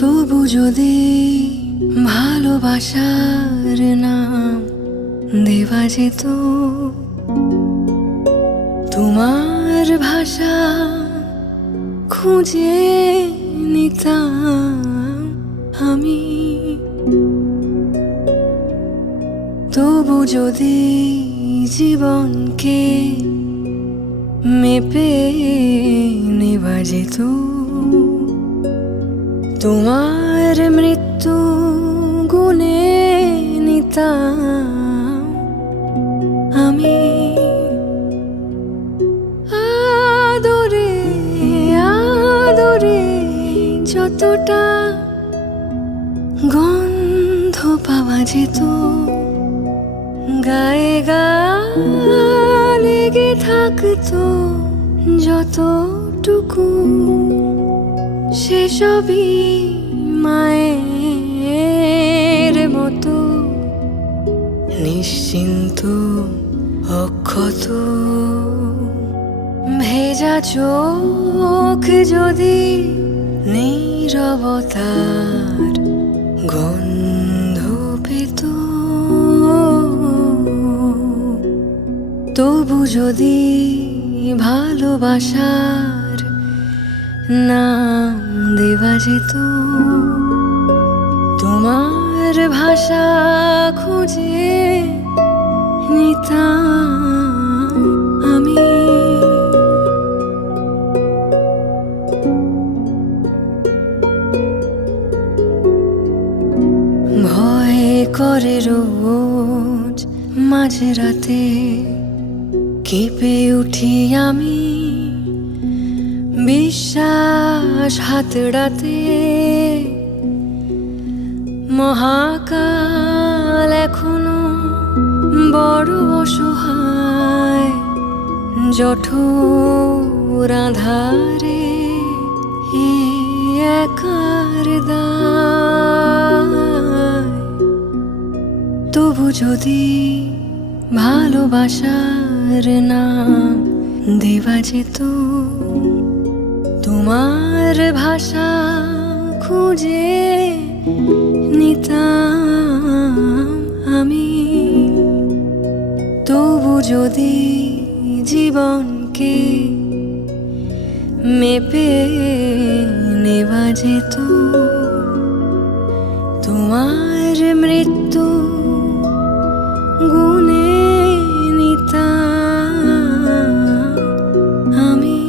তবু যদি ভালোবাসার নাম দেওয়া যেত, তোমার ভাষা খুঁজে নিতাম আমি। তবু যদি জীবনকে মেপে নেওয়া যেত, তোমার মৃত্যু গুনে নিতাম আমি। আদরে আদরে যতটা গন্ধ পাওয়া যেত, গায়ে গা লেগে থাকতো যতটুকু, সেসবই মায়ের মতো নিশ্চিন্ত অক্ষত। ভেজা চোখ যদি নীরবতার গন্ধ পেত, তবু যদি ভালোবাসার নাম দেওয়া যেত, তোমার ভাষা খুঁজে নিতাম আমি। ভয় করে রোজ মাঝরাতে কেঁপে উঠি আমি, বিশ্বাস হাতড়াতে। মহাকাল এখনো বড় অসহায়, জঠোর আঁধারে একার দায়। তবু যদি ভালোবাসার নাম দেওয়া যেত, তোমার ভাষা খুঁজে নিতাম আমি। তবু যদি জীবনকে মেপে নেওয়া যেত, তোমার মৃত্যু গুনে নিতাম আমি।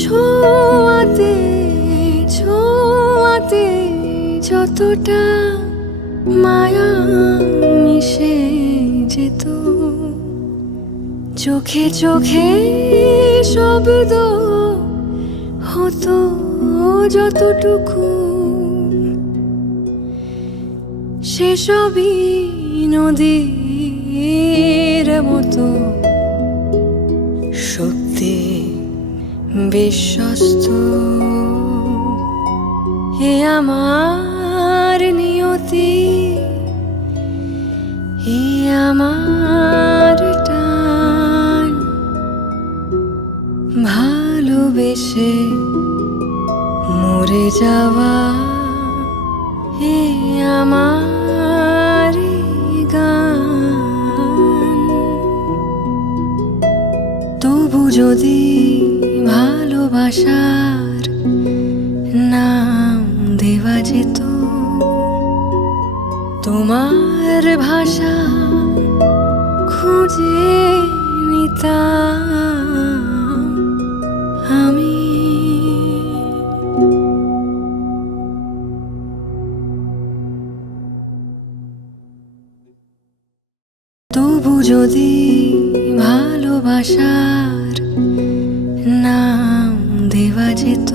ছোঁয়াতে ছোঁয়াতে যতটা মায়া মিশে যেত, চোখে চোখে শব্দ হতো যতটুকু, সেসবই নদীর মতো সত্যি বিশ্বস্ত। হে আমার নিয়তি, হে আমার টান, ভালোবেসে মরে যাওয়া হে আমার গান। তবু যদি ভালোবাসার নাম দেওয়া যেত, তোমার ভাষা খুঁজে নিতাম আমি। তবু যদি ভালোবাসার নাম দেওয়া যেত,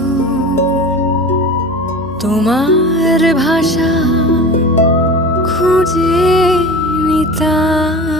তোমার ভাষা খুঁজে নিতাম।